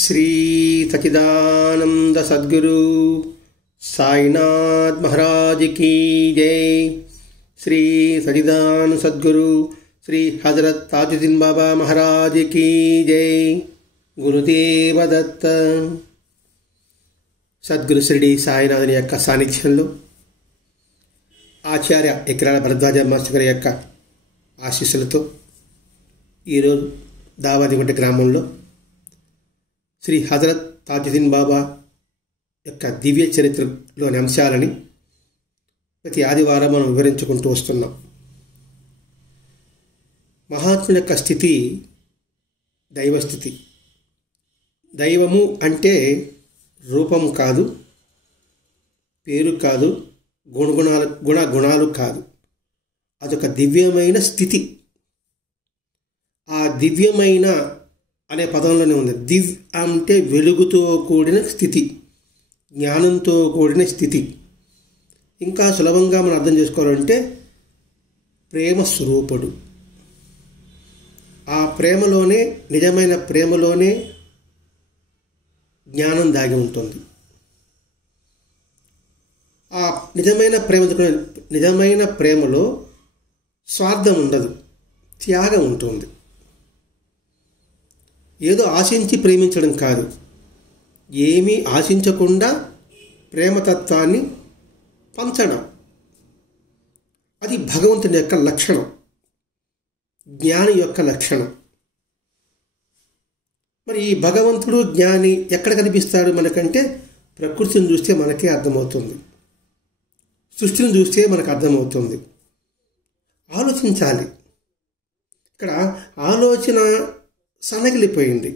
Shri Sachidananda Sadhguru Sainath Maharaj key జై. శ్రీ సచిదానంద సద్గురు శ్రీ హజరత్ తాజుద్దీన్ బాబా Maharaj key జై. గురుదేవ దత్త. సద్గురు షిరిడి సాయినాథుని యొక్క సాన్నిధ్యంలో ఆచార్య ఎకరాల భరద్వాజ మాస్టర్ గారి యొక్క ఆశీస్సులతో ఈరోజు దావాదిగుంట గ్రామంలో శ్రీ హజరత్ తాజుద్దీన్ బాబా యొక్క దివ్య చరిత్రలోని అంశాలని ప్రతి ఆదివారం మనం వివరించుకుంటూ వస్తున్నాం. మహాత్ముల యొక్క స్థితి దైవస్థితి. దైవము అంటే రూపం కాదు, పేరు కాదు, గుణాలు కాదు, అదొక దివ్యమైన స్థితి. ఆ దివ్యమైన అనే పదంలోనే ఉంది. దివ్ అంటే వెలుగుతో కూడిన స్థితి, జ్ఞానంతో కూడిన స్థితి. ఇంకా సులభంగా మనం అర్థం చేసుకోవాలంటే ప్రేమ స్వరూపుడు. ఆ ప్రేమలోనే, నిజమైన ప్రేమలోనే జ్ఞానం దాగి ఉంటుంది. ఆ నిజమైన ప్రేమలో స్వార్థం ఉండదు, త్యాగం ఉంటుంది. ఏదో ఆశించి ప్రేమించడం కాదు, ఏమీ ఆశించకుండా ప్రేమతత్వాన్ని పంచడం. అది భగవంతుని యొక్క లక్షణం, జ్ఞాని యొక్క లక్షణం. మరి ఈ భగవంతుడు జ్ఞాని ఎక్కడ కనిపిస్తాడు మనకంటే ప్రకృతిని చూస్తే మనకే అర్థమవుతుంది, సృష్టిని చూస్తే మనకు అర్థమవుతుంది. ఆలోచించాలి. ఇక్కడ ఆలోచన సన్నగిలిపోయింది.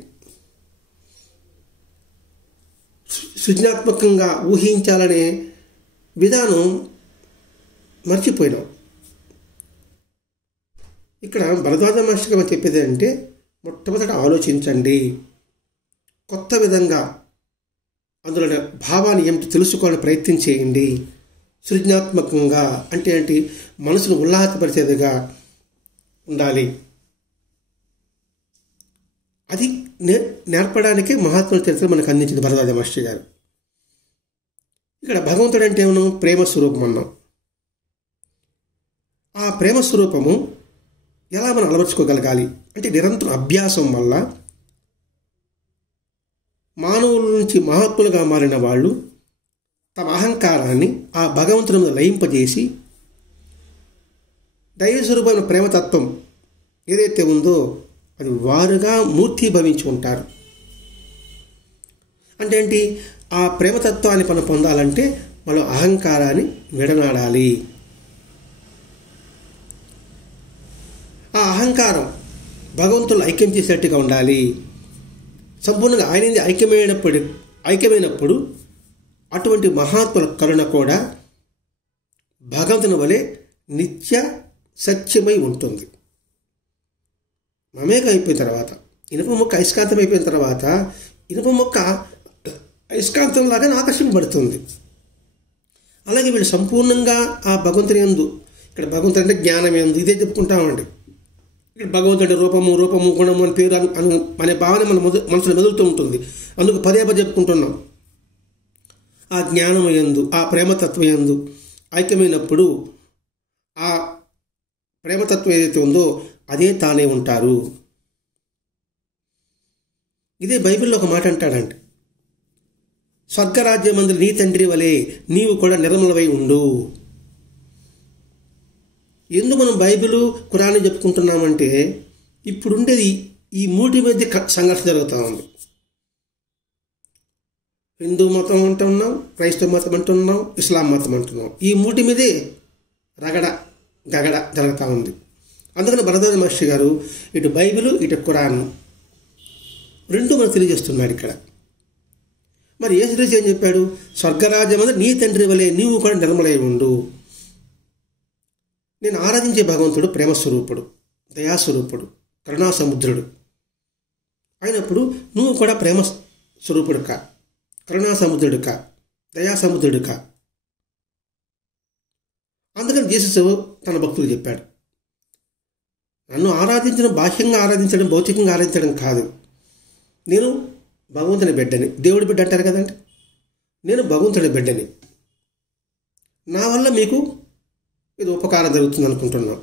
సృజనాత్మకంగా ఊహించాలనే విధానం మర్చిపోయినాం. ఇక్కడ భరద్వాజ మాస్టర్ గారు చెప్పేది అంటే మొట్టమొదట ఆలోచించండి, కొత్త విధంగా అందులో భావాన్ని ఏమిటి తెలుసుకోవాలని ప్రయత్నం చేయండి. సృజనాత్మకంగా అంటే ఏంటి, మనసును ఉల్లాసపరిచేదిగా ఉండాలి. అది నేర్పడానికే మహాత్ముల చరిత్ర మనకు అందించింది భరద్వాజ మాస్టర్ గారు. ఇక్కడ భగవంతుడు అంటే ఏమన్నాం, ప్రేమ స్వరూపం అన్నాం. ఆ ప్రేమ స్వరూపము ఎలా మనం అలవర్చుకోగలగాలి అంటే నిరంతరం అభ్యాసం వల్ల మానవుల నుంచి మహాత్ములుగా మారిన వాళ్ళు తమ అహంకారాన్ని ఆ భగవంతుని మీద లయింపజేసి దైవస్వరూపమైన ప్రేమతత్వం ఏదైతే ఉందో అది వారుగా మూర్తిభవించి ఉంటారు. అంటే ఏంటి, ఆ ప్రేమతత్వాన్ని మనం పొందాలంటే మనం అహంకారాన్ని విడనాడాలి. ఆ అహంకారం భగవంతులు ఐక్యం చేసేట్టుగా ఉండాలి. సంపూర్ణంగా ఆయన ఐక్యమైనప్పుడు అటువంటి మహాత్ముల కరుణ కూడా భగవంతుని వలె నిత్య సత్యమై ఉంటుంది. మమేకం అయిపోయిన తర్వాత, ఇనుప మొక్క అయస్కాంతం అయిపోయిన తర్వాత ఇనుప మొక్క అయస్కాంతంలాగా ఆకర్షింపబడుతుంది. అలాగే వీళ్ళు సంపూర్ణంగా ఆ భగవంతుని యందు, ఇక్కడ భగవంతుడు అంటే జ్ఞానం యందు ఇదే చెప్పుకుంటామండి. ఇక్కడ భగవంతుడి రూపము గుణము అని పేరు అనే భావన మన మనసులో మెదులుతూ ఉంటుంది. అందుకు పదే చెప్పుకుంటున్నాం. ఆ జ్ఞానము యందు, ఆ ప్రేమతత్వం యందు ఐక్యమైనప్పుడు ఆ ప్రేమతత్వం ఏదైతే ఉందో అదే తానే ఉంటారు. ఇదే బైబిల్లో ఒక మాట అంటాడంటే, స్వర్గరాజ్యమందు నీ తండ్రి వలె నీవు కూడా నిర్మలమై ఉండు. ఎందుకు మనం బైబిలు ఖురాన్ చెప్పుకుంటున్నామంటే ఇప్పుడుండేది ఈ మూటి మధ్య సంఘర్షణ జరుగుతూ ఉంది. హిందూ మతం అంటున్నాం, క్రైస్తవ మతం అంటున్నాం, ఇస్లాం మతం అంటున్నాం. ఈ మూటి మీదే గగడ జరుగుతూ ఉంది. అందుకని భరద్వాజ మాస్టర్ గారు ఇటు బైబిలు ఇటు ఖురాన్ రెండు మనకు తెలియజేస్తున్నాడు ఇక్కడ. మరి యేసుక్రీస్తు ఏం చెప్పాడు, స్వర్గరాజ్యమందు నీ తండ్రి వలె నీవు కూడా నిర్మలై ఉండు. నేను ఆరాధించే భగవంతుడు ప్రేమస్వరూపుడు, దయాస్వరూపుడు, కరుణాసముద్రుడు అయినప్పుడు నువ్వు కూడా ప్రేమ స్వరూపుడు కా, కరుణాసముద్రుడు కా, దయాసముద్రుడు కా. అందుకని జీసస్ తన భక్తులు చెప్పాడు, నన్ను ఆరాధించడం బాహ్యంగా ఆరాధించడం, భౌతికంగా ఆరాధించడం కాదు. నేను భగవంతుని బిడ్డని. దేవుడి బిడ్డ అంటారు కదండి. నేను భగవంతుడి బిడ్డని. నా వల్ల మీకు ఇది ఉపకారం జరుగుతుంది అనుకుంటున్నాం.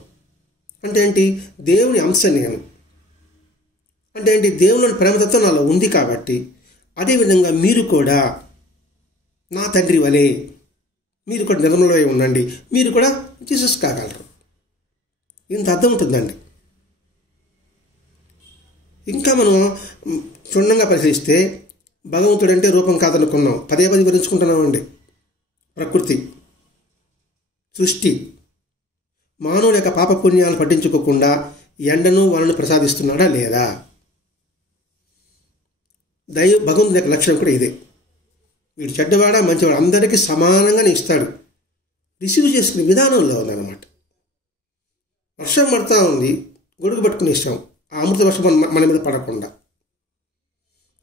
అంటే ఏంటి? దేవుని అంశ నేను. అంటే ఏంటి? దేవుని ప్రేమతత్వం నాలో ఉంది కాబట్టి అదేవిధంగా మీరు కూడా నా తండ్రి వలె మీరు కూడా నిర్మలమై ఉండండి, మీరు కూడా జీసస్ కాగలరు. ఇంత అర్థం ఉంటుందండి. ఇంకా మనం క్షుణ్ణంగా పరిశీలిస్తే భగవంతుడు అంటే రూపం కాదనుకున్నాం, పదే పదే వివరించుకుంటున్నామండి. ప్రకృతి, సృష్టి, మానవుల యొక్క పాపపుణ్యాలను పట్టించుకోకుండా ఎండను వాళ్ళను ప్రసాదిస్తున్నాడా లేదా? భగవంతుని యొక్క లక్షణం కూడా ఇదే. వీడు చెడ్డవాడా మంచివాడు అందరికీ సమానంగానే ఇస్తాడు. రిసీవ్ చేసుకునే విధానంలో ఉందన్నమాట. వర్షం పడుతూ ఉంది, గొడుగు పట్టుకుని ఇష్టం, ఆ అమృత వర్షం మన మీద పడకుండా.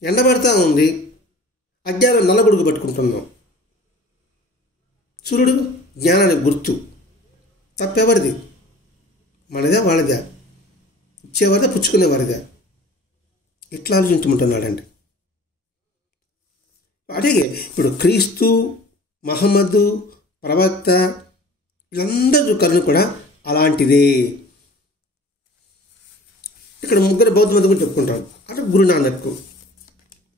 ఎండ పడుతూ ఉంది, అజ్ఞానం నల్ల గొడుగు పట్టుకుంటున్నాం. సూర్యుడు జ్ఞానానికి గుర్తు. తప్పెవరిది? మనదే వాళ్ళదే? ఇచ్చేవారిదే పుచ్చుకునేవారిదే? ఇట్లా ఆలోచించుకుంటున్నాడండి. అలాగే ఇప్పుడు క్రీస్తు, మహమ్మద్, ప్రవక్త వీళ్ళందరూ కరుణ కూడా అలాంటిదే. ఇక్కడ ముగ్గురు బౌద్ధ మతం కూడా చెప్పుకుంటారు. అంటే గురునానక్,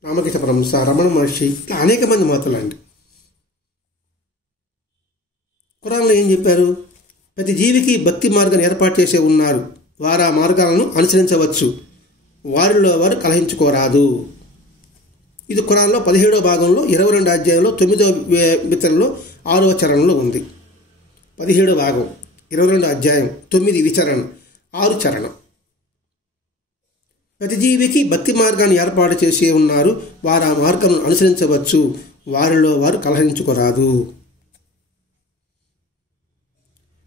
రామకృష్ణ పరమహంస, రమణ మహర్షి, ఇట్లా అనేక మంది మతాలు అండి. ఖురాన్లో ఏం చెప్పారు? ప్రతి జీవికి భక్తి మార్గాన్ని ఏర్పాటు చేసే ఉన్నారు, వారు ఆ మార్గాలను అనుసరించవచ్చు, వారిలో వారు కలహించుకోరాదు. ఇది ఖురాన్లో 17వ భాగంలో 22వ అధ్యాయంలో 9వ వితరణలో 6వ చరణంలో ఉంది. 17వ భాగం 22వ అధ్యాయం 9 విచరణ 6 చరణం. ప్రతి జీవికి భక్తి మార్గాన్ని ఏర్పాటు చేసి ఉన్నారు, వారు ఆ మార్గం అనుసరించవచ్చు, వారిలో వారు కలహించుకోరాదు.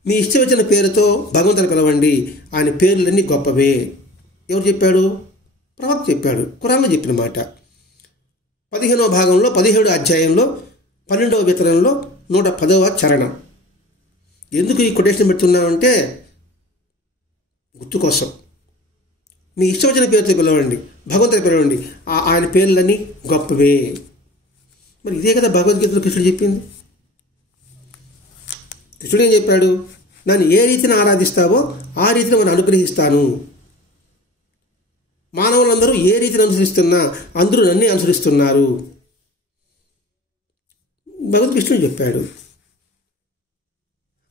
మీ ఇష్టం వచ్చిన పేరుతో భగవంతుని పిలవండి, ఆయన పేర్లన్నీ గొప్పవే. ఎవరు చెప్పాడు? ప్రవక్త చెప్పాడు, ఖురాన్లో చెప్పిన మాట. 15వ భాగంలో 17వ అధ్యాయంలో 12వ వితరణలో 110వ చరణం. ఎందుకు ఈ కొటేషన్ పెడుతున్నామంటే గుర్తు కోసం. మీ ఇష్టం వచ్చిన పేరుతో పిలవండి, భగవంతుని పిలవండి, ఆయన పేర్లన్నీ గొప్పవే. మరి ఇదే కదా భగవద్గీతలో కృష్ణుడు చెప్పింది. కృష్ణుడు ఏం చెప్పాడు? నన్ను ఏ రీతిని ఆరాధిస్తావో ఆ రీతిని మనం అనుగ్రహిస్తాను. మానవులందరూ ఏ రీతిని అనుసరిస్తున్నా అందరూ నన్నే అనుసరిస్తున్నారు. భగవద్కృష్ణుడు చెప్పాడు.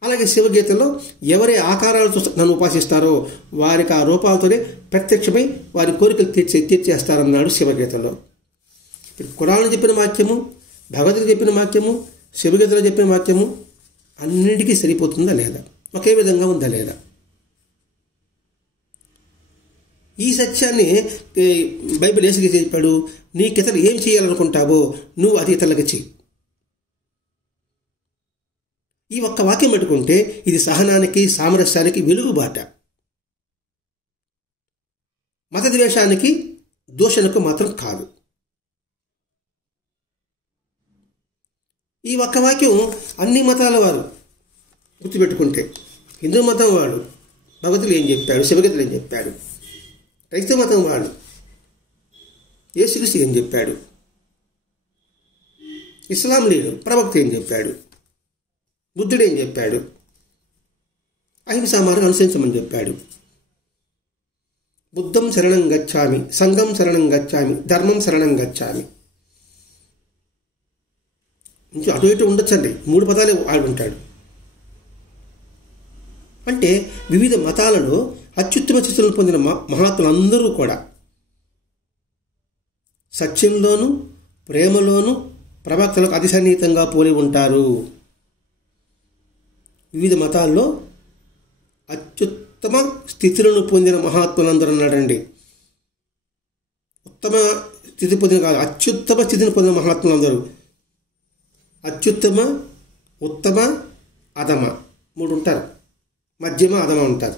అలాగే శివగీతలో ఎవరి ఆకారాలతో నన్ను ఉపాసిస్తారో వారికి ఆ రూపాలతోనే ప్రత్యక్షమై వారి కోరికలు తీర్చేస్తారన్నాడు శివగీతలో. ఖురాన్లో చెప్పిన వాక్యము, భగవద్గీత చెప్పిన వాక్యము, శివగీతలో చెప్పిన వాక్యము అన్నిటికీ సరిపోతుందా లేదా? ఒకే విధంగా ఉందా లేదా? ఈ సత్యాన్ని బైబిల్ ఏసుకి చెప్పాడు, నీకు ఇతరులు ఏం చేయాలనుకుంటావో నువ్వు అది ఇతరులకు చెయ్యి. ఈ ఒక్క వాక్యం పెట్టుకుంటే ఇది సహనానికి, సామరస్యానికి వెలుగుబాట. మత ద్వేషానికి, దూషణకు మాత్రం కాదు. ఈ ఒక్క వాక్యం అన్ని మతాల వారు గుర్తుపెట్టుకుంటే, హిందూ మతం వాడు భగవతులు ఏం చెప్పాడు, శివగీతలు ఏం చెప్పాడు, క్రైస్తవ మతం వాడు యేసుక్రీస్తు ఏం చెప్పాడు, ఇస్లాం లీడు ప్రవక్త ఏం చెప్పాడు, బుద్ధుడు ఏం చెప్పాడు, అహింసా మార్గం అనుసరించమని చెప్పాడు. బుద్ధం శరణం గచ్చామి, సంఘం శరణం గచ్చామి, ధర్మం శరణం గచ్చామి. ఇంకో అటు ఇటు ఉండొచ్చండి, 3 పదాలే ఆడుంటాడు. అంటే వివిధ మతాలలో అత్యుత్తమ స్థితులను పొందిన మహాత్ములందరూ కూడా సత్యంలోనూ ప్రేమలోనూ ప్రవక్తలకు అతి సన్నిహితంగా పోలి ఉంటారు. వివిధ మతాల్లో అత్యుత్తమ స్థితులను పొందిన మహాత్ములందరూ ఉన్నాడండి. ఉత్తమ స్థితి పొందిన కాదు, అత్యుత్తమ స్థితిని పొందిన మహాత్ములందరూ. అత్యుత్తమ, ఉత్తమ, అధమ 3 ఉంటారు. మధ్యమ, అధమ ఉంటారు.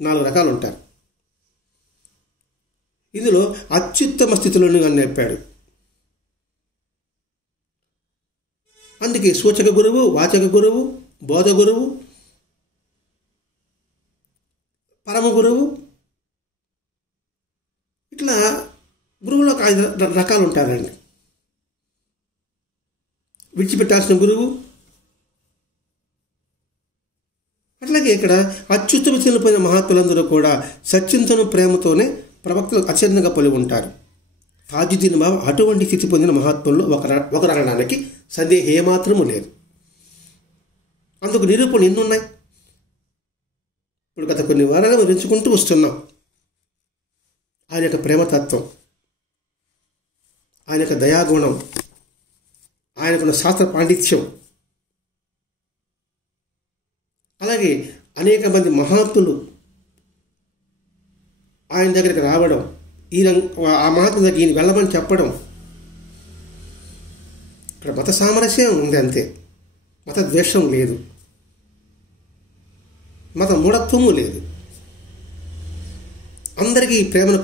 4 రకాలు ఉంటారు. ఇందులో అత్యుత్తమ స్థితిలోని అని చెప్పాడు. అందుకే సూచక గురువు, వాచక గురువు, బోధ గురువు, పరమ గురువు, ఇట్లా గురువులో ఒక 5 రకాలు ఉంటారండి. విడిచిపెట్టాల్సిన గురువు, అట్లాగే ఇక్కడ అత్యుత్తమ స్థితిలో పోయిన మహాత్ములందరూ కూడా సత్యంతోనూ ప్రేమతోనే ప్రవక్తలు అత్యంతంగా పొలి ఉంటారు. తాజుద్దీన్ బాబా అటువంటి స్థితి పొందిన మహాత్ముల్లో ఒకరనడానికి సందేహం ఏమాత్రము లేదు. అందుకు నిరూపణలు ఎన్నున్నాయి. ఇప్పుడు గత కొన్ని వారాలుగా వివరించుకుంటూ వస్తున్నాం. ఆయన యొక్క ప్రేమతత్వం, ఆయన యొక్క దయాగుణం, ఆయనకున్న శాస్త్ర పాండిత్యం, అలాగే అనేక మంది మహాత్ములు ఆయన దగ్గరికి రావడం, ఆ మహాత్ముల దగ్గర ఈయన వెళ్ళమని చెప్పడం. ఇక్కడ మత సామరస్యం ఉంది అంతే, మత ద్వేషం లేదు, మత మూఢత్వము లేదు. అందరికీ ప్రేమను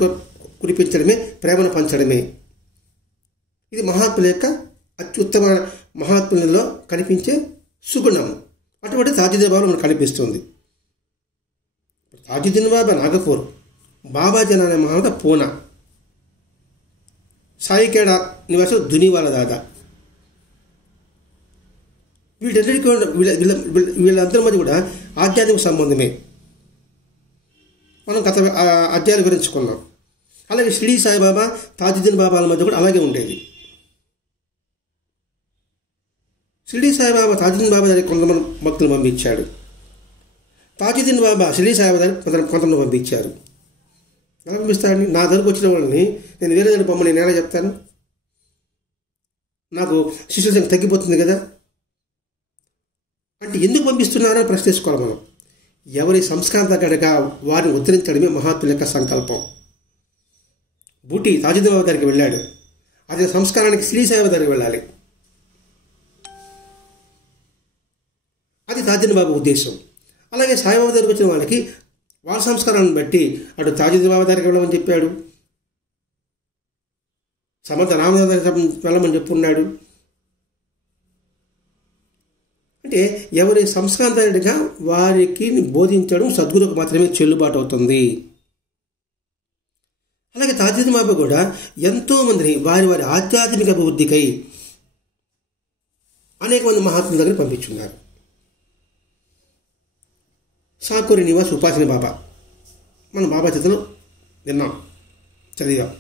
కురిపించడమే, ప్రేమను పంచడమే. ఇది మహాత్ముల యొక్క అత్యుత్తమ మహాత్ములలో కనిపించే సుగుణం. అటువంటి తాజుద్దీన్ బాబా మనకు కనిపిస్తుంది. తాజుద్దీన్ బాబా నాగపూర్, బాబాజీ అనే మహాత్మ పూనా, సాయికేడ నివాసం దునివాల దాదా. వీళ్ళందరికీ వీళ్ళందరి మధ్య కూడా ఆధ్యాత్మిక సంబంధమే. మనం గత అధ్యాయాలు వివరించుకున్నాం. అలాగే షిరిడి సాయిబాబా, తాజుద్దీన్ బాబాల మధ్య కూడా అలాగే ఉండేది. షిరిడి సాయిబాబా తాజుద్దీన్ బాబా దగ్గర కొంతమంది భక్తులు పంపించాడు. తాజుద్దీన్ బాబా షిరిడి సాయిబాబా దగ్గర కొంతమంది పంపించారు. ఎలా పంపిస్తాడని? నా దగ్గరకు వచ్చిన వాళ్ళని నేను వేరే దగ్గర పొమ్మని నేను ఎలా చెప్తాను? నాకు శిష్యుల సంఖ్య తగ్గిపోతుంది కదా. అంటే ఎందుకు పంపిస్తున్నారని ప్రశ్నించుకోవాలి మనం. ఎవరి సంస్కారం తగ్గడగా వారిని ఉద్ధరించడమే మహాత్ముల యొక్క సంకల్పం. బూటి తాజుద్దీన్ బాబా దగ్గరికి వెళ్ళాడు, అదే సంస్కారానికి షిరిడి సాయిబాబా దగ్గరికి వెళ్ళాలి. అది తాజుద్దీన్ బాబా ఉద్దేశం. అలాగే సాయిబాబా దగ్గరికి వచ్చిన వాళ్ళకి వాళ్ళ సంస్కారాన్ని బట్టి అటు తాజుద్దీన్ బాబా దగ్గరికి వెళ్ళమని చెప్పాడు, సమర్థ రామదాస్ దగ్గరికి వెళ్ళమని చెప్పున్నాడు. అంటే ఎవరి సంస్కారంగా వారికి బోధించడం సద్గురువుకు మాత్రమే చెల్లుబాటు అవుతుంది. అలాగే తాజుద్దీన్ బాబా కూడా ఎంతోమందిని వారి వారి ఆధ్యాత్మిక అభివృద్ధికై అనేక మంది మహాత్ముల దగ్గర పంపించున్నారు. సాకూరి నివాస్ ఉపాసని బాబా, మన బాబా చేతలో విన్నాం, చదివాం.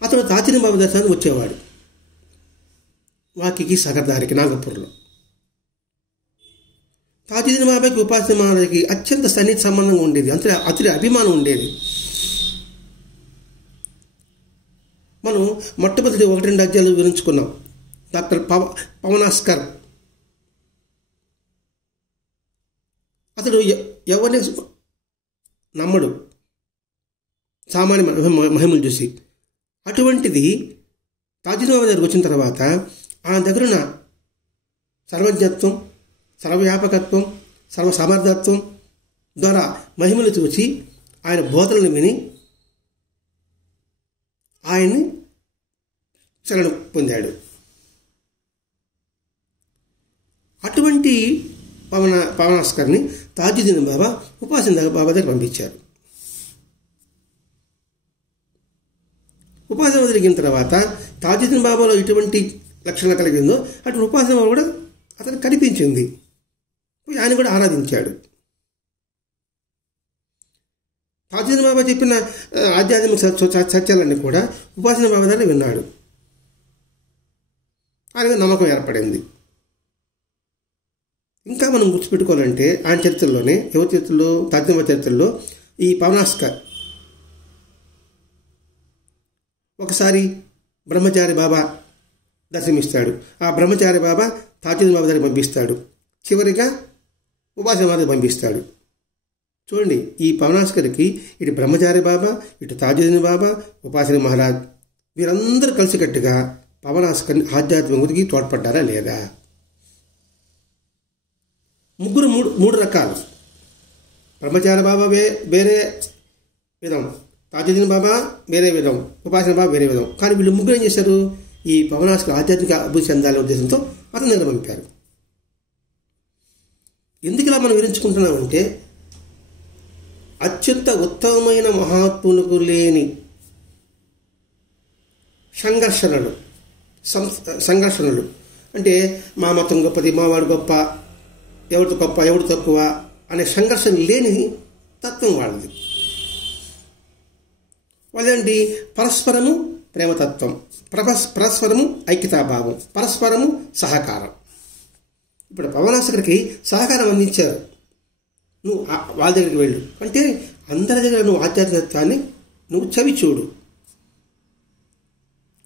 అతడు తాజుద్దీన్ బాబా దర్శనానికి వచ్చేవాడు వాకికి సగర్దారికి నాగపూర్లో. తాజుద్దీన్ బాబాకి ఉపాసని మహారాజుకి అత్యంత సన్నిహిత సంబంధంగా ఉండేది, అతడి అభిమానం ఉండేది. మనం మొట్టమొదటి 1-2 అధ్యాయాలు వివరించుకున్నాం. డాక్టర్ పవనాస్కర్ అతడు ఎవరిని నమ్మడు సామాన్య మహిమలు చూసి. అటువంటిది తాజుద్దీన్ బాబా దగ్గరికి వచ్చిన తర్వాత ఆయన దగ్గరున్న సర్వజ్ఞత్వం, సర్వవ్యాపకత్వం, సర్వసమర్థత్వం ద్వారా మహిమలు చూసి ఆయన బోధనలు విని ఆయన్ని శరణ పొందాడు. అటువంటి పవనాస్కర్ని తాజుద్దీన్ బాబా ఉపాసన బాబా దగ్గర పంపించారు. ఉపాసన జరిగిన తర్వాత తాజుద్దీన్ బాబాలో ఎటువంటి లక్షణాలు కలిగిందో అటు ఉపాసన బాబా కూడా అతనికి కనిపించింది. ఆయన కూడా ఆరాధించాడు. తాజుద్దీన్ బాబా చెప్పిన ఆధ్యాత్మిక సత్యాలన్నీ కూడా ఉపాసన బాబా దగ్గర విన్నాడు. ఆయనకు నమ్మకం ఏర్పడింది. ఇంకా మనం గుర్తుపెట్టుకోవాలంటే ఆయన చరిత్రలోనే, ఎవరి చరిత్రలో, తాజుద్దీన్ బాబా చరిత్రలో ఈ పవనాస్కర్ ఒకసారి బ్రహ్మచారి బాబా దర్శనమిస్తాడు. ఆ బ్రహ్మచారి బాబా తాజుద్దీన్ బాబా దగ్గర పంపిస్తాడు. చివరిగా ఉపాసన బాబా పంపిస్తాడు. చూడండి, ఈ పవనాస్కర్కి ఇటు బ్రహ్మచారి బాబా, ఇటు తాజుద్దీన్ బాబా, ఉపాసన మహారాజ్ వీరందరూ కలిసికట్టుగా పవనాస్కర్ని ఆధ్యాత్మికతకి తోడ్పడ్డారా లేదా? ముగ్గురు మూడు రకాలు. బ్రహ్మచారి బాబా వేరే విధం, తాజుద్దీన్ బాబా వేరే విధం, ఉపాసన బాబా వేరే విధం. కానీ వీళ్ళు ముగ్గురు ఏం చేశారు? ఈ పవనాస్కర్ ఆధ్యాత్మిక అభివృద్ధి చెందాలనే ఉద్దేశంతో అతని దగ్గర పంపారు. ఎందుకు ఇలా మనం వివరించుకుంటున్నామంటే, అత్యంత ఉత్తమమైన మహాత్ములకు లేని సంఘర్షణలు సంఘర్షణలు అంటే మా మతం గొప్పది, మా వాడు గొప్ప, ఎవరితో గొప్ప ఎవడు తక్కువ అనే సంఘర్షణ లేని తత్వం వాళ్ళది. వాళ్ళంటి పరస్పరము ప్రేమతత్వం, పరస్పరము ఐక్యతాభావం, పరస్పరము సహకారం. ఇప్పుడు పవనాశకరికి సహకారం అందించారు, నువ్వు వాళ్ళ దగ్గరికి వెళ్ళు అంటే అందరి దగ్గర నువ్వు ఆధ్యాత్మికత్వాన్ని నువ్వు చవి చూడు,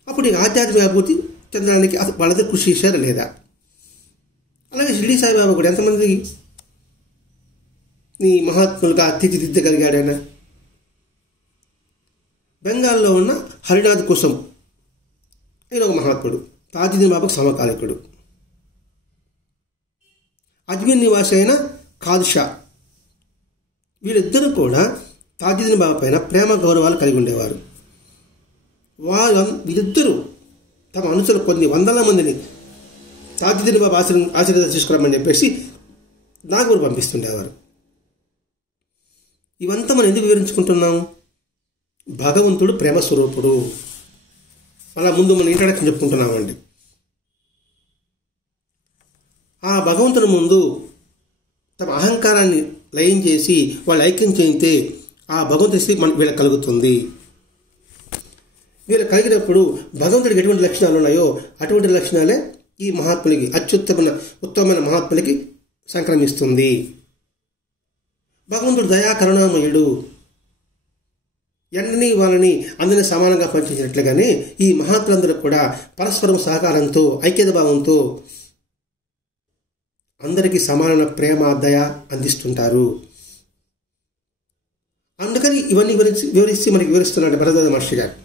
అప్పుడు ఈ ఆధ్యాత్మిక అభివృద్ధి చెందడానికి వాళ్ళ దగ్గర కృషి చేశారా లేదా. అలాగే షిరిడి సాయిబాబా కూడా ఎంతమంది నీ మహాత్ములుగా తీర్చిదిద్దగలిగాడైనా. బెంగాల్లో ఉన్న హరినాథ్ కుసం ఆయన ఒక మహాత్ముడు, తాజుద్దీన్ బాబాకు సమకాలికుడు. అజ్మీర్ నివాసి అయిన ఖాద్షా, వీళ్ళిద్దరూ కూడా తాజుద్దీన్ బాబా పైన ప్రేమ గౌరవాలు కలిగి ఉండేవారు. వీళ్ళిద్దరూ తమ అనుచరులు కొన్ని వందల మందిని తాజుద్దీన్ బాబా ఆశీర్వాదం తీసుకురామని చెప్పేసి నాగూరు పంపిస్తుండేవారు. ఇవంతా మనం ఎందుకు వివరించుకుంటున్నాము? భగవంతుడు ప్రేమ స్వరూపుడు. అలా ముందు మనం ఇంట్రడక్షన్ చెప్పుకుంటున్నామండి. ఆ భగవంతుని ముందు తమ అహంకారాన్ని లయం చేసి వాళ్ళు ఐక్యం చేయితే ఆ భగవంతుడి స్థితి వీళ్ళకి కలుగుతుంది. వీళ్ళు కలిగినప్పుడు భగవంతుడికి ఎటువంటి లక్షణాలు ఉన్నాయో అటువంటి లక్షణాలే ఈ మహాత్ములకి, ఉత్తమమైన మహాత్ములకి సంక్రమిస్తుంది. భగవంతుడు దయా కరుణామయుడు. ఎండని వాళ్ళని అందరినీ సమానంగా పనిచేసినట్లుగానే ఈ మహాత్ములందరూ కూడా పరస్పరం సహకారంతో ఐక్యత భావంతో అందరికీ సమానమైన ప్రేమ దయ అందిస్తుంటారు. అందుకని ఇవన్నీ వివరిస్తే మనకి వివరిస్తున్నాడు భరద్వాజ మహర్షి గారు.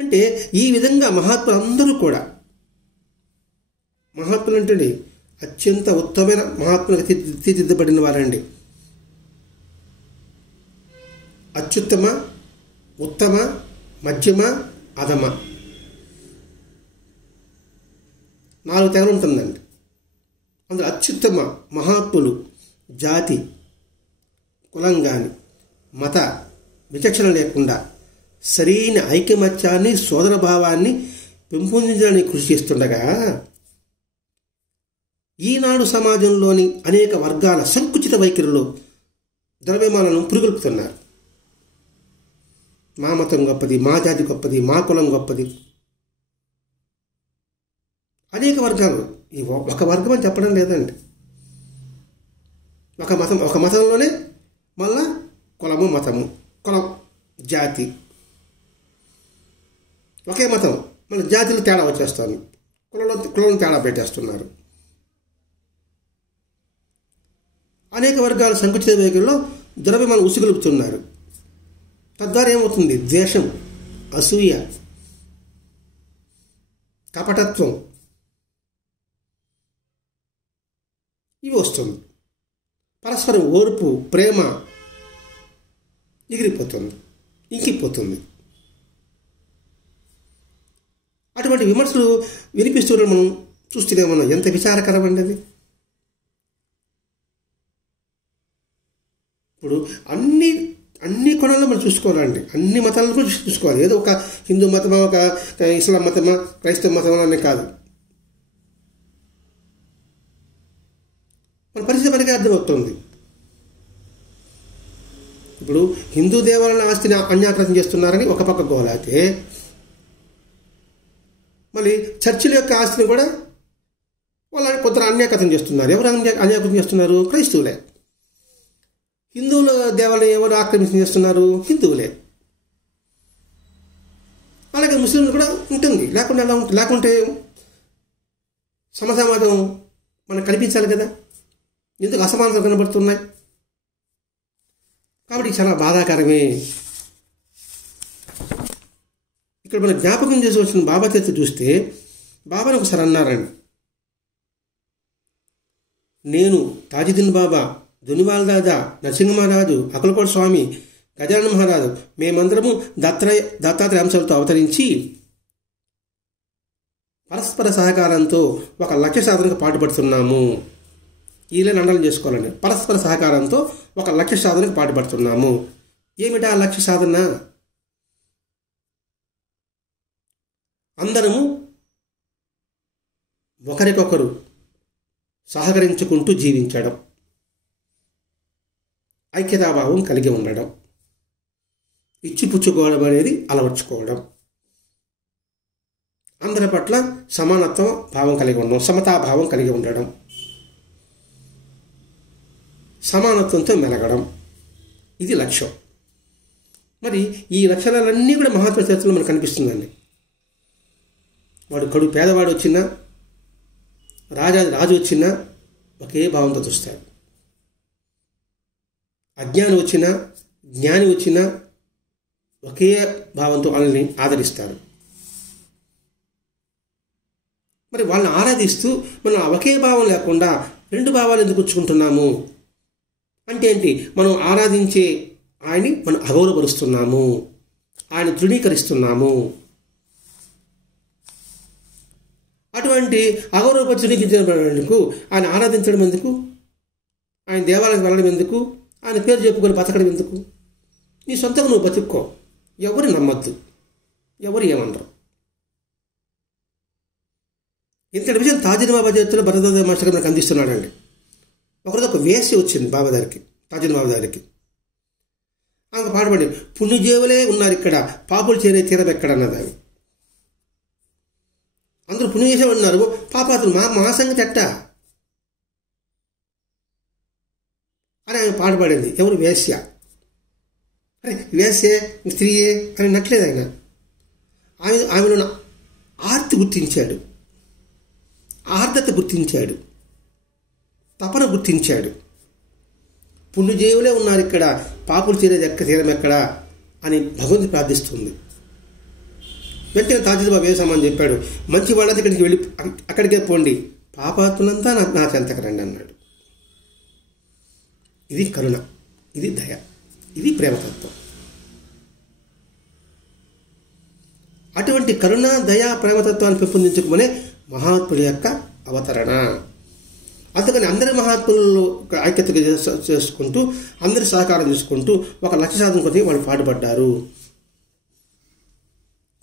అంటే ఈ విధంగా మహాత్ములందరూ కూడా, మహాత్ములు అంటే అత్యంత ఉత్తమైన మహాత్ములకు తీర్చిదిద్దబడిన వారండి. అత్యుత్తమ, ఉత్తమ, మధ్యమ, అధమ 4 తెగలు ఉంటుందండి. అందులో అత్యుత్తమ మహాత్ములు జాతి, కులం కానీ మత విచక్షణ లేకుండా సరైన ఐకమత్యాన్ని, సోదరభావాన్ని పెంపొందించడానికి కృషి చేస్తుండగా ఈనాడు సమాజంలోని అనేక వర్గాల సంకుచిత వైఖరిలో ద్రవ్యమాలను పురుగొల్పుతున్నారు. మా మతం గొప్పది, మా జాతి గొప్పది, మా కులం గొప్పది. అనేక వర్గాలు, ఈ ఒక వర్గం అని చెప్పడం లేదండి. ఒక మతంలోనే మళ్ళా కులము, మతము, కులం, జాతి, ఒకే మతం మళ్ళీ జాతిలో తేడా వచ్చేస్తారు, కులంలో తేడా పెట్టేస్తున్నారు. అనేక వర్గాల సంకుచిత వైఖరిలో ద్రవ్యమానం ఉసిగొలుపుతున్నారు. తద్వారా ఏమవుతుంది? ద్వేషం, అసూయ, కపటత్వం ఇవి వస్తుంది. పరస్పరం ఓర్పు, ప్రేమ ఎగిరిపోతుంది, ఇంకిపోతుంది. అటువంటి విమర్శలు వినిపిస్తున్న మనం చూస్తూనే ఉన్నాం. ఎంత విచారకరం అండి అది. ఇప్పుడు అన్ని కోణాల్లో మనం చూసుకోవాలండి, అన్ని మతాలను కూడా చూసుకోవాలి. ఏదో ఒక హిందూ మతమా, ఒక ఇస్లాం మతమా, క్రైస్తవ మతమా అనే కాదు. మన పరిస్థితి మనకే అర్థమవుతుంది. ఇప్పుడు హిందూ దేవాలయాల ఆస్తిని అన్యాక్రాంతం చేస్తున్నారని ఒక పక్క గోలాతే, మళ్ళీ చర్చిల యొక్క ఆస్తిని కూడా వాళ్ళు కొంత అన్యాక్రాంతం చేస్తున్నారు. ఎవరు అన్యాక్రాంతం చేస్తున్నారు? క్రైస్తవులే. హిందువుల దేవాలయం ఎవరు ఆక్రమించి చేస్తున్నారు? హిందువులే. అలాగే ముస్లింలు కూడా ఉంటుంది. లేకుండా ఎలా ఉంటుంది? లేకుంటే సమసమాజం మనకు కనిపించాలి కదా. ఎందుకు అసమానతలు కనబడుతున్నాయి? కాబట్టి చాలా బాధాకరమే. ఇక్కడ మనం జ్ఞాపకం చేసి వచ్చిన బాబా చరిత్ర చూస్తే, బాబాను ఒకసారి అన్నారండి, నేను తాజుద్దీన్ బాబా, దునివాల్ దాదా, నరసింహమహారాజు, అకలకోట స్వామి, గజానన మహారాజు మేమందరము దత్తాత్రేయ అంశాలతో అవతరించి పరస్పర సహకారంతో ఒక లక్ష్య సాధనకు పాటుపడుతున్నాము. ఈలే మండలం చేసుకోవాలండి. పరస్పర సహకారంతో ఒక లక్ష్య సాధనకు పాటుపడుతున్నాము. ఏమిటా లక్ష్య సాధన? అందరము ఒకరికొకరు సహకరించుకుంటూ జీవించడం, ఐక్యతాభావం కలిగి ఉండడం, ఇచ్చిపుచ్చుకోవడం అనేది అలవర్చుకోవడం, అందరి పట్ల సమానత్వ భావం కలిగి ఉండడం, సమతాభావం కలిగి ఉండడం, సమానత్వంతో మెలగడం, ఇది లక్ష్యం. మరి ఈ లక్షణాలన్నీ కూడా మహాత్మా చరిత్రలో మనకు కనిపిస్తుందండి. వాడు పేదవాడు వచ్చినా, రాజు వచ్చినా ఒకే భావంతో చూస్తాడు. అజ్ఞాని వచ్చినా, జ్ఞాని వచ్చినా ఒకే భావంతో వాళ్ళని ఆదరిస్తారు. మరి వాళ్ళని ఆరాధిస్తూ మనం ఒకే భావం లేకుండా రెండు భావాలు ఎందుకు ఉంచుకుంటున్నాము అంటే ఏంటి? మనం ఆరాధించే ఆయన్ని మనం అగౌరవపరుస్తున్నాము, ఆయన తృణీకరిస్తున్నాము. అటువంటి అగౌరవపరి తృణీకరించడానికి ఆయన ఆరాధించడం ఎందుకు? ఆయన దేవాలయానికి వెళ్ళడం ఎందుకు? ఆయన పేరు చెప్పుకొని బతకడం ఎందుకు? నీ సొంతంగా నువ్వు బతుక్కో, ఎవరు నమ్మద్దు, ఎవరు ఏమనరు. ఇంతటి విషయం తాజీన్ బాబా చరిత్రలో భరద్వాజ మాస్టర్ మనకు అందిస్తున్నాడండి. ఒకరోజు ఒక వేసి వచ్చింది బాబా దగ్గరికి, తాజీన్ బాబా దగ్గరికి. ఆమె పాడబడి, పుణ్యజీవులే ఉన్నారు ఇక్కడ, పాపులు చేరే తీరం ఎక్కడన్నది. ఆమె అందరూ పుణ్యం చేసే ఉన్నారు, పాపాతులు మా సంగతి ఎట్ట అని ఆమె పాడబడింది. ఎవరు? వేశ్య. అరే వేసే స్త్రీయే అని నట్లేదు ఆయన. ఆమెలో ఆర్తి గుర్తించాడు, ఆర్ద్రత గుర్తించాడు, తపన గుర్తించాడు. పుణ్యజీవులే ఉన్నారు ఇక్కడ, పాపులు చేరేది తీరం ఎక్కడ అని భగవంతుని ప్రార్థిస్తుంది. వెంటనే తాజీన్ బాబా వేసామని చెప్పాడు, మంచి వాళ్ళంతా ఇక్కడికి వెళ్ళి అక్కడికే పోండి, పాపాత్ములంతా నా చెంతకు రండి అన్నాడు. ఇది కరుణ, ఇది దయ, ఇది ప్రేమతత్వం. అటువంటి కరుణ, దయ, ప్రేమతత్వాన్ని పెంపొందించుకునే మహాత్ముడి యొక్క అవతరణ. అందుకని అందరి మహాత్ములలో ఐక్యత చేసుకుంటూ, అందరి సహకారం తీసుకుంటూ ఒక లక్ష్య సాధన కొద్దిగా వాళ్ళు పాటుపడ్డారు.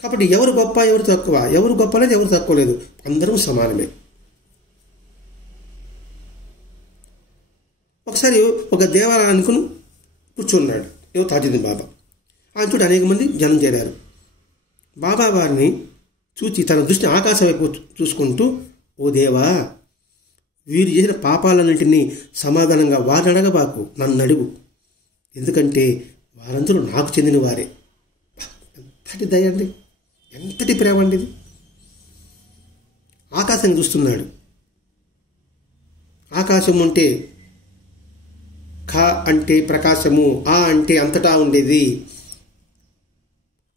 కాబట్టి ఎవరు గొప్ప, ఎవరు తక్కువ, ఎవరు గొప్ప లేదు, ఎవరు తక్కువ లేదు, అందరూ సమానమే. ఒకసారి ఒక దేవాలయానికి కూర్చున్నాడు తాజీన్ బాబా. ఆయన చూడు అనేక మంది జనం చేరారు. బాబా వారిని చూచి తన దృష్టి ఆకాశం వైపు చూసుకుంటూ, ఓ దేవా, వీరు చేసిన పాపాలన్నింటినీ సమాధానంగా వారిని అడగబాకు, నన్ను అడుగు, ఎందుకంటే వారందరూ నాకు చెందిన వారే. ఎంతటి దయ అండి, ఎంతటి ప్రేమ అండి ఇది. ఆకాశం చూస్తున్నాడు. ఆకాశం అంటే ఖ అంటే ప్రకాశము, ఆ అంటే అంతటా ఉండేది,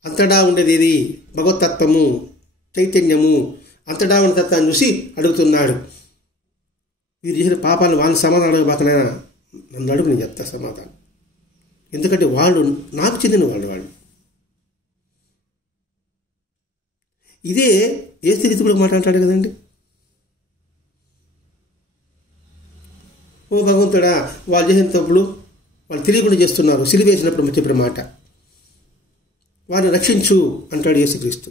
అంతటా ఉండేది ఇది భగవతత్వము, చైతన్యము. అంతటా ఉన్న తత్వాన్ని చూసి అడుగుతున్నాడు, వీరు చేసిన పాపాలను వాళ్ళని సమాధానం అడగబాకనైనా నన్ను అడుగు, నేను చెప్తా సమాధానం, ఎందుకంటే వాళ్ళు నాకు చెందిన వాళ్ళు. ఇదే ఏ స్థితి కూడా మాట్లాడతాడు కదండి. ఓ భగవంతుడా, వాళ్ళు చేసిన తప్పులు వాళ్ళు తెలియకుండా చేస్తున్నారు, సిలివేసినప్పుడు చెప్పిన మాట, వారిని రక్షించు అంటాడు యేసుక్రీస్తు.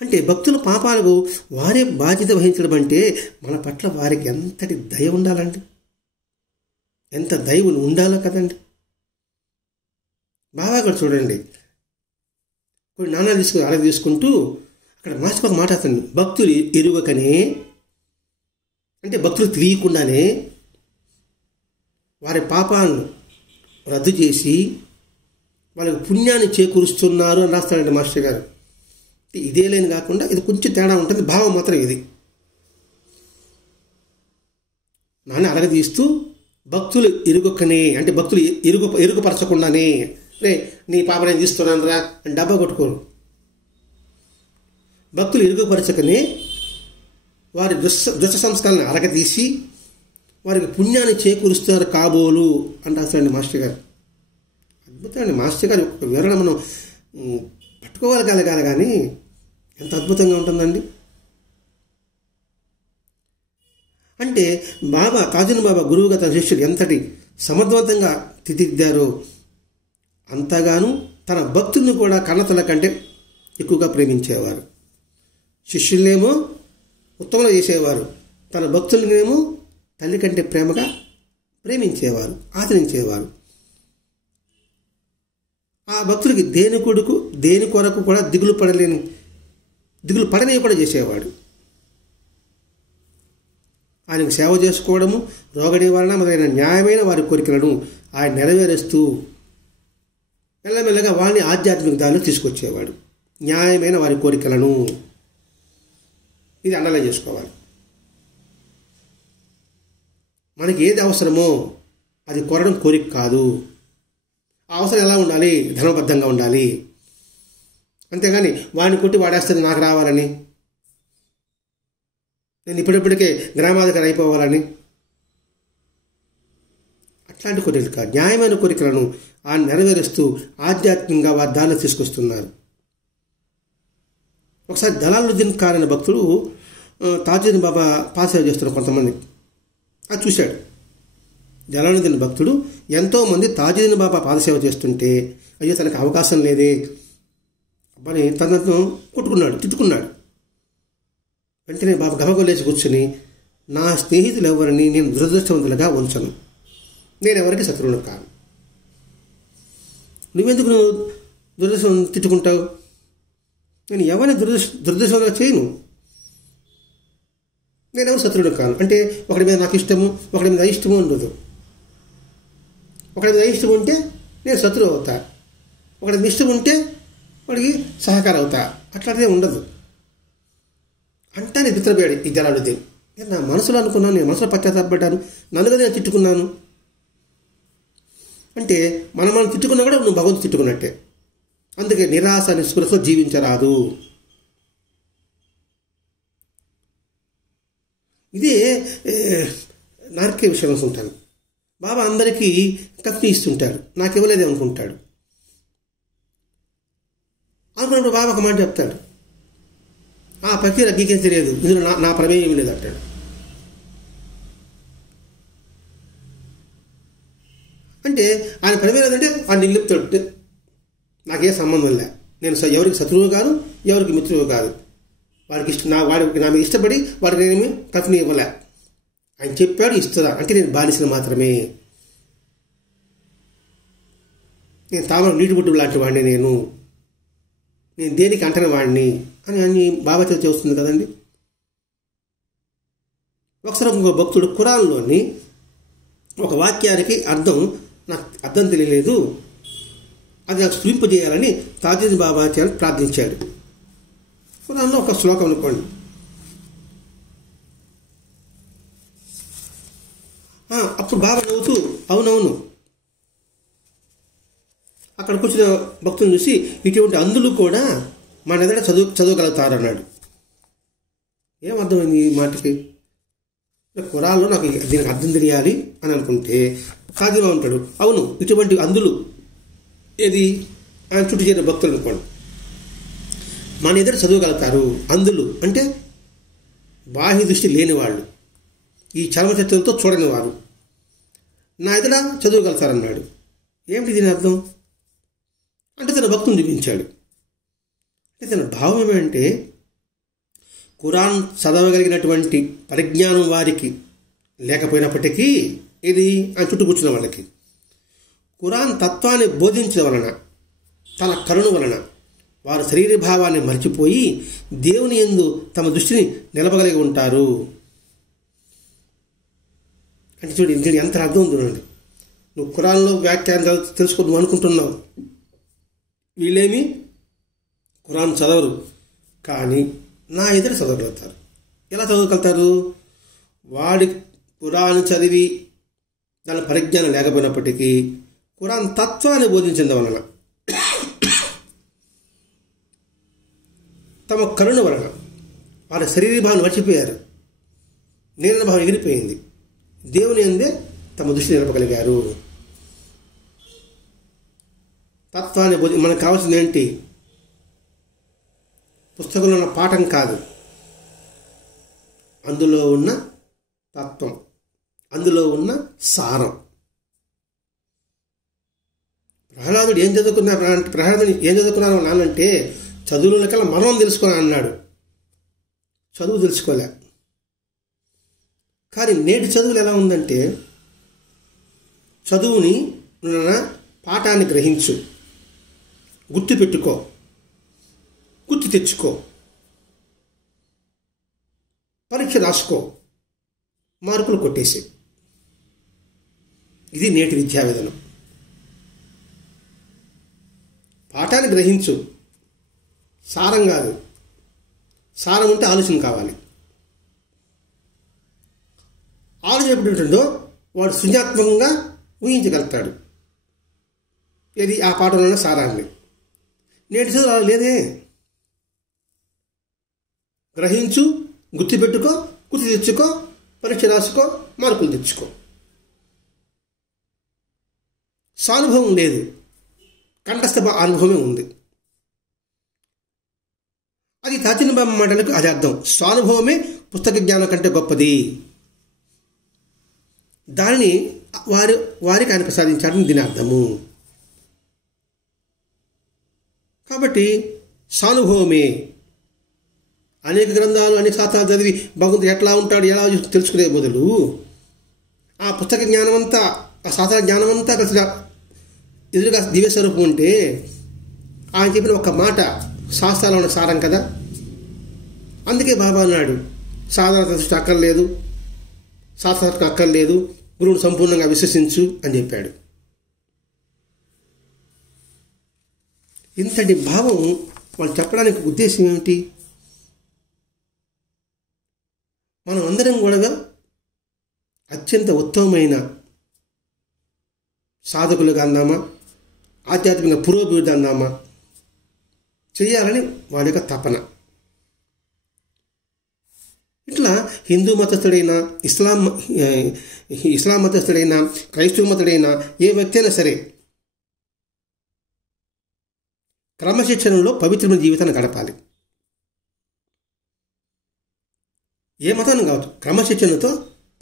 అంటే భక్తుల పాపాలకు వారే బాధ్యత వహించడం అంటే మన పట్ల వారికి ఎంతటి దయ ఉండాలండి, ఎంత దయ ఉండాలో కదండి. బాబా గారు చూడండి, కొన్ని నాణాలు అలా తీసుకుంటూ అక్కడ మార్చిపోక మాట్లాడుతుంది. భక్తులు ఎరుగకనే అంటే భక్తులు తెలియకుండానే వారి పాపాలను రద్దు చేసి వాళ్ళకి పుణ్యాన్ని చేకూరుస్తున్నారు అని రాస్తాడండి మాస్టర్ గారు. ఇదే లేని కాకుండా ఇది కొంచెం తేడా ఉంటుంది, భావం మాత్రం ఇది. నాన్న అరగదీస్తూ భక్తులు ఎరుగకనే అంటే భక్తులు ఎరుగుపరచకుండానే, రే నీ పాప నేను తీస్తున్నాను రా అని డబ్బా కొట్టుకోరు. భక్తులు ఎరుగుపరచకనే వారి దుష్ట సంస్కారాలను అరగదీసి వారికి పుణ్యాన్ని చేకూరుస్తున్నారు కాబోలు అని రాస్తాడండి మాస్టర్ గారు. అద్భుతమండి మాస్టర్ గారు ఒక వివరణ మనం పట్టుకోవాలి కాదు కానీ ఎంత అద్భుతంగా ఉంటుందండి. అంటే బాబా తాజీన్ బాబా గురువుగా తన శిష్యులు ఎంతటి సమర్థవంతంగా తీర్చిదిద్దారో అంతగాను తన భక్తుల్ని కూడా కన్నతల కంటే ఎక్కువగా ప్రేమించేవారు. శిష్యులనేమో ఉత్తమంగా చేసేవారు, తన భక్తులనేమో తల్లి కంటే ప్రేమగా ప్రేమించేవారు, ఆదరించేవారు. ఆ భక్తులకి దేని కొరకు కూడా దిగులు పడని కూడా చేసేవాడు. ఆయనకు సేవ చేసుకోవడము, రోగ నివారణ మొదలైన న్యాయమైన వారి కోరికలను ఆయన నెరవేరుస్తూ మెల్లమెల్లగా వారిని ఆధ్యాత్మిక దారిలో తీసుకొచ్చేవాడు. న్యాయమైన వారి కోరికలను, ఇది అండర్లైన్ చేసుకోవాలి. మనకి ఏది అవసరమో అది కోరడం కోరిక కాదు. ఆ అవసరం ఎలా ఉండాలి? ధర్మబద్ధంగా ఉండాలి. అంతేగాని వాడిని కొట్టి వాడేస్తుంది నాకు రావాలని, నేను ఇప్పటికే గ్రామాధికారి అయిపోవాలని, అట్లాంటి కోరికలు కాదు. న్యాయమైన కోరికలను ఆయన నెరవేరుస్తూ ఆధ్యాత్మికంగా వారి దారిలో తీసుకొస్తున్నారు. ఒకసారి జలాలుద్దీన్ ఖాన్ అనే భక్తుడు తాజుద్దీన్ బాబా పాదసేవ చేస్తున్నారు కొంతమంది. అది చూశాడు. జలాలుద్దీన్ భక్తుడు ఎంతోమంది తాజుద్దీన్ బాబా పాదసేవ చేస్తుంటే అయ్యో తనకు అవకాశం లేదే అబ్బని తనను తిట్టుకున్నాడు. వెంటనే బాబా గబగబలేసి కూర్చుని, నా స్నేహితులు ఎవరిని నేను దురదృష్టవంతులుగా ఉంచను, నేను ఎవరికి శత్రువును కాను. నువ్వెందుకు దురదృష్టం తిట్టుకుంటావు? నేను ఎవరిని దురదృష్టంగా చేయను, నేనెవరు శత్రువును కాను. అంటే ఒకటి మీద నాకు ఇష్టము, ఒకటి మీద అయిష్టము ఉండదు. ఒకటి మీద అయిష్టం ఉంటే నేను శత్రువు అవుతా, ఒకటి మీద ఇష్టం ఉంటే వాడికి సహకారం అవుతా. అట్లాంటిదే ఉండదు అంటానే నిద్రపోయాడు ఈ జలాలుద్దీన్. నా మనసులో అనుకున్నాను, నేను మనసులో పశ్చాత్తాపడ్డాను, నన్ను కదా నేను తిట్టుకున్నాను. అంటే మనం తిట్టుకున్నా కూడా నువ్వు భగవంతుడు తిట్టుకున్నట్టే. అందుకే నిరాశ నిస్పృహతో జీవించరాదు. ఇదే నార్కే విషయం అనుకుంటాను. బాబా అందరికీ కత్తి ఇస్తుంటాడు, నాకు ఇవ్వలేదే అనుకుంటాడు. అనుకున్నప్పుడు బాబా ఒక మాట చెప్తాడు, ఆ పక్కన నీకేం తెలియదు, ఇందులో నా ప్రమేయం లేదు అంటాడు. అంటే ఆయన ప్రమేయం లేదంటే ఆయన నిలుపుతాడు, నాకే సంబంధం లే, నేను ఎవరికి శత్రువు కాదు, ఎవరికి మిత్రువు కాదు. వాడికి వాడికి నా మీద ఇష్టపడి వాడికి నేనేమి కథని ఇవ్వలే, ఆయన చెప్పాడు ఇస్తుందా అంటే నేను బానిసను మాత్రమే, నేను తామర నీటి బుట్టు లాంటి వాడిని, నేను దేనికి అంటని వాడిని అని బాబా చేస్తుంది కదండి. ఒకసారి ఇంకో భక్తుడు ఖురాన్లోని ఒక వాక్యానికి నాకు అర్థం తెలియలేదు, అది నాకు స్ఫురింపజేయాలని తాజుద్దీన్ బాబా చేయాలని ప్రార్థించాడు. ఖురాన్లో ఒక శ్లోకం అనుకోండి, అప్పుడు బాబా నవ్వుతూ అవునవును, అక్కడ కూర్చున్న భక్తులను చూసి ఇటువంటి అందులు కూడా మన ఎదుట చదవగలుగుతారు అన్నాడు. ఏమర్థమైంది ఈ మాటకి? ఖురాన్లో నాకు దీనికి అర్థం తెలియాలి అని అనుకుంటే సాధ్యమా ఉంటాడు. అవును, ఇటువంటి అందులు ఏది ఆయన చుట్టూ చేరిన భక్తులు అనుకోండి, మన ఎదుట చదవగలుగుతారు. అందులు అంటే బాహ్య దృష్టి లేని వాళ్ళు, ఈ చర్మచర్చలతో చూడని వారు నా ఎదుట చదవగలుగుతారన్నాడు. ఏమిటి దీని అర్థం అంటే తన భక్తుని చూపించాడు. అంటే తన భావం ఏమంటే ఖురాన్ చదవగలిగినటువంటి పరిజ్ఞానం వారికి లేకపోయినప్పటికీ ఇది ఆయన చుట్టూ కూర్చున్న వాళ్ళకి ఖురాన్ తత్వాన్ని బోధించడం వలన, తన కరుణ వలన వారు శరీర భావాన్ని మర్చిపోయి దేవుని యందు తమ దృష్టిని నిలపగలిగి ఉంటారు. అంటే చూడు ఇందులో ఎంత అర్థం ఉందండి. నువ్వు ఖురాన్లో వ్యాఖ్యానం తెలుసుకో నువ్వు అనుకుంటున్నావు, వీళ్ళేమి ఖురాన్ చదవరు కానీ నా ఎదురు చదవగలుగుతారు. ఎలా చదవగలుగుతారు? వాడి ఖురాన్ చదివి దాని పరిజ్ఞానం లేకపోయినప్పటికీ ఖురాన్ తత్వాన్ని బోధించడం వలన, తమ కరుణ వలన వారి శరీర భావన మర్చిపోయారు, నేన భావం ఎగిరిపోయింది, దేవుని అందే తమ దృష్టి నిలపగలిగారు. తత్వాన్ని మనకు కావాల్సింది ఏంటి? పుస్తకంలో ఉన్న పాఠం కాదు, అందులో ఉన్న తత్వం, అందులో ఉన్న సారం. ప్రహ్లాదుడు ఏం చదువుకున్నాను నాన్నంటే చదువుల కల్లా మర్మం తెలుసుకున్నా అన్నాడు. చదువు తెలుసుకోలే. కానీ నేటి చదువులు ఎలా ఉందంటే, చదువుని పాఠాన్ని గ్రహించు, గుర్తు పెట్టుకో, గుర్తు తెచ్చుకో, పరీక్ష రాసుకో, మార్కులు కొట్టేసి. ఇది నేటి విద్యా విధానం. పాఠాన్ని గ్రహించు, సారం కాదు. సారం ఉంటే ఆలోచన కావాలి. ఆలోచన ఎప్పుడు ఉంటుందో వాడు సృజనాత్మకంగా ఊహించగలుగుతాడు ఏది ఆ పాఠంలో సారాన్ని. నేటి చదువు అలా లేదే. గ్రహించు, గుర్తుపెట్టుకో, గుర్తు తెచ్చుకో, పరీక్ష రాసుకో, మార్కులు తెచ్చుకో. సానుభవం లేదు, కంఠస్థ అనుభవమే ఉంది. అది తాచిన బాబు మాటలకు అది అర్థం. స్వానుభవమే పుస్తక జ్ఞానం కంటే గొప్పది. దానిని వారికి ఆయన ప్రసాదించాడని దీని అర్థము. కాబట్టి సానుభవమే. అనేక గ్రంథాలు, అనేక శాస్త్రాలు చదివి భగవంతుడు ఎట్లా ఉంటాడు, ఎలా తెలుసుకునే బదులు ఆ పుస్తక జ్ఞానం అంతా, ఆ శాస్త్ర జ్ఞానం అంతా కలిసి ఎదురుగా దివ్యస్వరూపం ఉంటే ఆయన చెప్పిన ఒక మాట శాస్త్రాలు ఉన్న సారం కదా. అందుకే బాబా అన్నాడు, సాధారణ దృష్టి అక్కర్లేదు, శాస్త్రాత్మక అక్కర్లేదు, గురువును సంపూర్ణంగా విశ్వసించు అని చెప్పాడు. ఇంతటి భావం వాళ్ళు చెప్పడానికి ఉద్దేశం ఏమిటి? మనం అందరం కూడా అత్యంత ఉత్తమమైన సాధకులుగా అందామా, ఆధ్యాత్మిక పురోభివృద్ధి అందామా చేయాలని వాడి యొక్క తపన. ఇట్లా హిందూ మతస్థుడైనా, ఇస్లాం మతస్థుడైనా, క్రైస్తవ మతుడైనా, ఏ వ్యక్తి అయినా సరే క్రమశిక్షణలో పవిత్రమైన జీవితాన్ని గడపాలి. ఏ మతాన్ని కావచ్చు, క్రమశిక్షణతో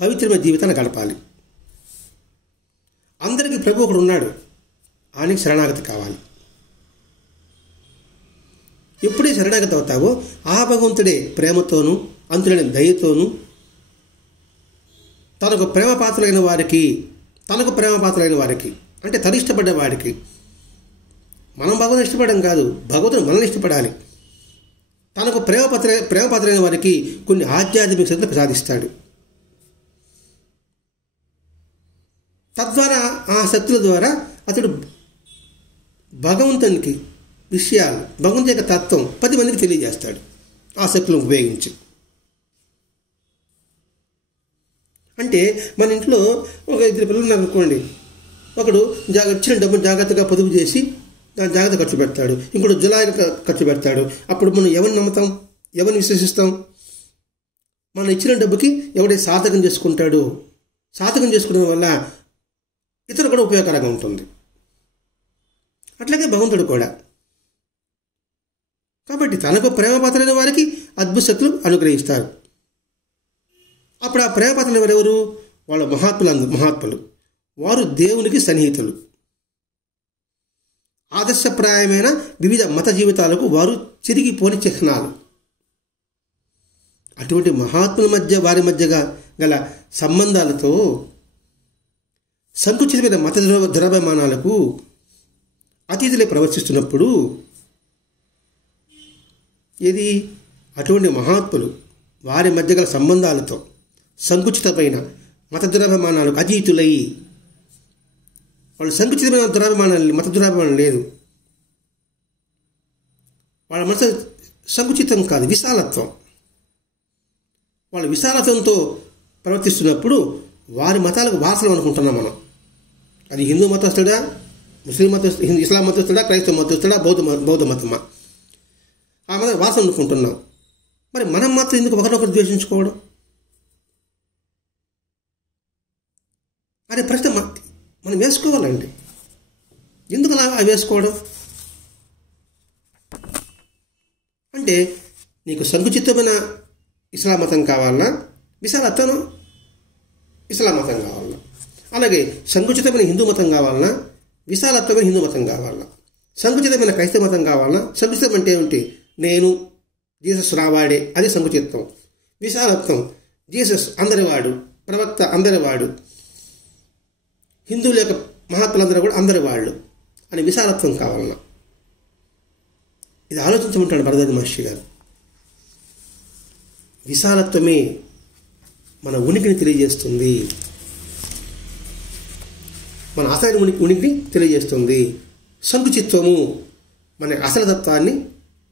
పవిత్రమైన జీవితాన్ని గడపాలి. అందరికీ ప్రభు ఒకడు ఉన్నాడు, ఆయనకి శరణాగతి కావాలి. ఎప్పుడే శరణాగతి అవుతావో ఆ భగవంతుడే ప్రేమతోనూ అంతులేని దయతోనూ తనకు ప్రేమపాత్రులైన వారికి అంటే తను ఇష్టపడ్డ వాడికి, మనం భగవంతుని ఇష్టపడడం కాదు, భగవంతుడు మనల్ని ఇష్టపడాలి. తనకు ప్రేమపాత్రులైన వారికి కొన్ని ఆధ్యాత్మిక శక్తులు ప్రసాదిస్తాడు. తద్వారా ఆ శక్తుల ద్వారా అతడు భగవంతునికి విషయాలు, భగవంతుని యొక్క తత్వం 10 మందికి తెలియజేస్తాడు ఆ శక్తులను ఉపయోగించి. అంటే మన ఇంట్లో ఒక 2 పిల్లలు ఉన్నారు అనుకోండి, ఒకడు ఇచ్చిన డబ్బును జాగ్రత్తగా పొదుపు చేసి దాన్ని జాగ్రత్త ఖర్చు పెడతాడు, ఇంకోటి జులాయిగా ఖర్చు పెడతాడు. అప్పుడు మనం ఎవరిని నమ్ముతాం, ఎవరిని విశ్వసిస్తాం? మనం ఇచ్చిన డబ్బుకి ఎవడే సాధకం చేసుకుంటాడో, సాధకం చేసుకోవడం వల్ల ఇతరు కూడా ఉపయోగకరంగా ఉంటుంది. అట్లాగే భగవంతుడు కూడా. కాబట్టి తనకు ప్రేమపాత్రులైన వారికి అద్భుత శక్తులు అనుగ్రహిస్తారు. అప్పుడు ఆ ప్రేమపాత్రులు ఎవరెవరు? వాళ్ళ మహాత్ములు. వారు దేవునికి సన్నిహితులు. ఆదర్శప్రాయమైన వివిధ మత జీవితాలకు వారు చిరిగిపోని చిహ్నాలు. అటువంటి మహాత్ముల వారి మధ్యగా గల సంబంధాలతో సంకుచితమైన మత దురభిమానాలకు అతీతులే ప్రవర్తిస్తున్నప్పుడు అటువంటి మహాత్ములు వారి మధ్య గల సంబంధాలతో సంకుచితమైన మత దురభిమానాలకు అతీతులై, వాళ్ళు సంకుచితమైన మత దురభిమానం లేదు, వాళ్ళ మనసు సంకుచితం కాదు, విశాలత్వం. వాళ్ళ విశాలత్వంతో ప్రవర్తిస్తున్నప్పుడు వారి మతాలకు వారసులు అనుకుంటున్నాం మనం. అది హిందూ మతస్థుడా, ముస్లిం మతస్థుడా, ఇస్లాం మతస్థుడా, క్రైస్తవ మతస్థుడా, బౌద్ధ మతమా, ఆ మత వారసులు అనుకుంటున్నాం. మరి మనం మాత్రం ఎందుకు ఒకరినొకరు ద్వేషించుకోవడం అనే ప్రశ్న మనం వేసుకోవాలండి. ఎందుకు అలా వేసుకోవడం అంటే, నీకు సంకుచితమైన ఇస్లాం మతం కావాలన్నా, ఇస్లాం మతం కావాలన్నా, అలాగే సంకుచితమైన హిందూ మతం కావాలన్నా, విశాలత్వమైన హిందూ మతం కావాలన్నా, సంకుచితమైన క్రైస్తవ మతం కావాలన్నా. సంకుచితం అంటే ఏమిటి? నేను, జీసస్ రావాడే, అది సంకుచిత్వం. విశాలత్వం, జీసస్ అందరివాడు, ప్రవక్త అందరివాడు, హిందువుల యొక్క మహాత్ములందరూ కూడా అందరి వాళ్ళు అని విశాలత్వం కావాలన్నా. ఇది ఆలోచించమంటాడు భరద్వాజ మహర్షి గారు. విశాలత్వమే మన ఉనికిని తెలియజేస్తుంది, మన అసలు ఉనికిని తెలియజేస్తుంది. సంకుచిత్వము మన అసలు తత్వాన్ని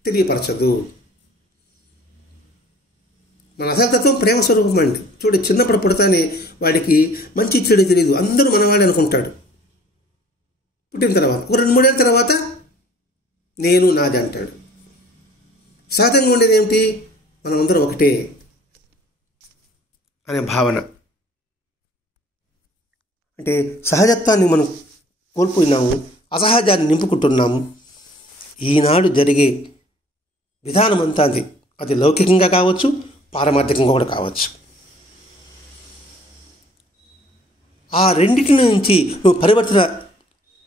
తెలియపరచదు. మన అసలు తత్వం ప్రేమ స్వరూపం అండి. చూడు, చిన్నప్పుడు పుడతానే వాడికి మంచి చెడు తెలియదు, అందరూ మనవాడే అనుకుంటాడు. పుట్టిన తర్వాత ఒక 2-3 ఏళ్ళ తర్వాత నేను నాది అంటాడు. సహజంగా ఉండేది ఏమిటి? మనం అందరం ఒకటే అనే భావన. అంటే సహజత్వాన్ని మనం కోల్పోయినాము, అసహజాన్ని నింపుకుంటున్నాము. ఈనాడు జరిగే విధానం అంతా అది లౌకికంగా కావచ్చు, పారమార్థికంగా కూడా కావచ్చు. ఆ రెండింటి నుంచి నువ్వు పరివర్తన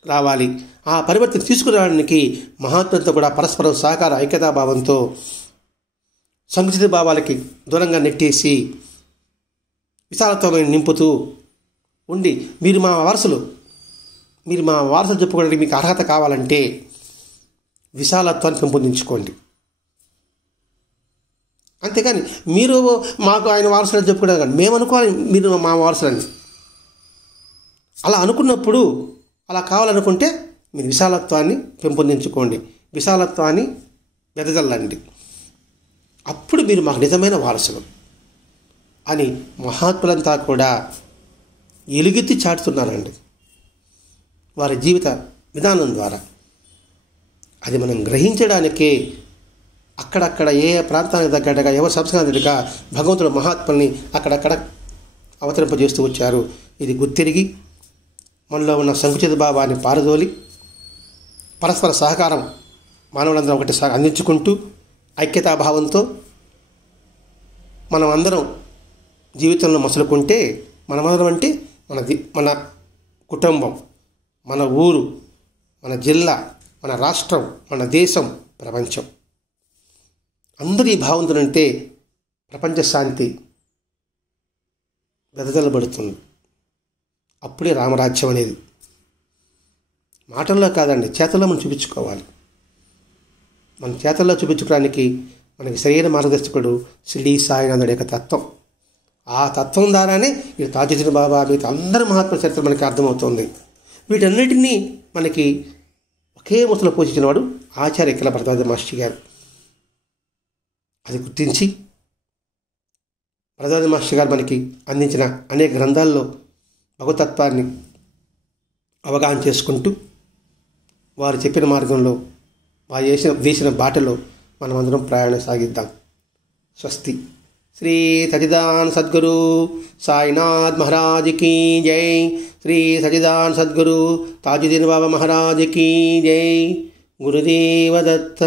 రావాలి. ఆ పరివర్తన తీసుకురావడానికి మహాత్ములతో కూడా పరస్పరం సహకార ఐక్యతాభావంతో సంకుచిత భావాలకి దూరంగా నెట్టేసి విశాలత్వమైన నింపుతూ ఉండి, మీరు మా వారసులు చెప్పుకోవడానికి మీకు అర్హత కావాలంటే విశాలత్వాన్ని పెంపొందించుకోండి. అంతేకాని మీరు మాకు ఆయన వారసులని చెప్పుకోవడం కానీ మేము అనుకోవాలి మీరు మా వారసులని. అలా అనుకున్నప్పుడు, అలా కావాలనుకుంటే మీరు విశాలత్వాన్ని పెంపొందించుకోండి, విశాలత్వాన్ని వెదజల్లండి. అప్పుడు మీరు మాకు నిజమైన వారసులు అని మహాత్ములంతా కూడా ఎలుగెత్తి చాటుతున్నారండి వారి జీవిత విధానం ద్వారా. అది మనం గ్రహించడానికే అక్కడక్కడ ఏ ప్రాంతానికి తగ్గట్టుగా, ఎవరి సంస్కృతిగా భగవంతుడు మహాత్ముల్ని అక్కడక్కడ అవతరింపజేస్తూ వచ్చారు. ఇది గుర్తిరిగి మనలో ఉన్న సంకుచిత భావాన్ని పారదోలి పరస్పర సహకారం మానవులందరం ఒకటి అందించుకుంటూ ఐక్యతాభావంతో మనం అందరం జీవితంలో మసులుకుంటే, మనమందరం అంటే మన కుటుంబం, మన ఊరు, మన జిల్లా, మన రాష్ట్రం, మన దేశం, ప్రపంచం అందరూ ఈ భావంతులంటే ప్రపంచ శాంతి వెదజల్లబడుతుంది. అప్పుడే రామరాజ్యం అనేది. మాటల్లో కాదండి, చేతల్లో మనం చూపించుకోవాలి. మన చేతల్లో చూపించుకోవడానికి మనకి సరైన మార్గదర్శకుడు షిరిడీ సాయినాథుడి యొక్క తత్వం. ఆ తత్వం ద్వారానే ఈ తాజుద్దీన్ బాబా మిగతా అందరి మహాత్మ చరిత్ర మనకి అర్థమవుతుంది. వీటన్నిటినీ మనకి ఒకే ముసలో పోషించిన వాడు ఆచార్య కిల భరద్వాజ మహర్షి గారు. అది గుర్తించి భరద్వాజ మహర్షి గారు మనకి అందించిన అనేక గ్రంథాల్లో భగవతత్వాన్ని అవగాహన చేసుకుంటూ వారు చెప్పిన మార్గంలో, వారు వేసిన బాటలో మనమందరం ప్రయాణం సాగిద్దాం. స్వస్తి. శ్రీ సచ్చిదానంద సద్గురు సాయినాథ్ మహారాజ్ కీ జై. శ్రీ సచ్చిదానంద సద్గురు తాజుద్దీన్ బాబా మహారాజ్ కీ జై. గురుదేవ దత్త.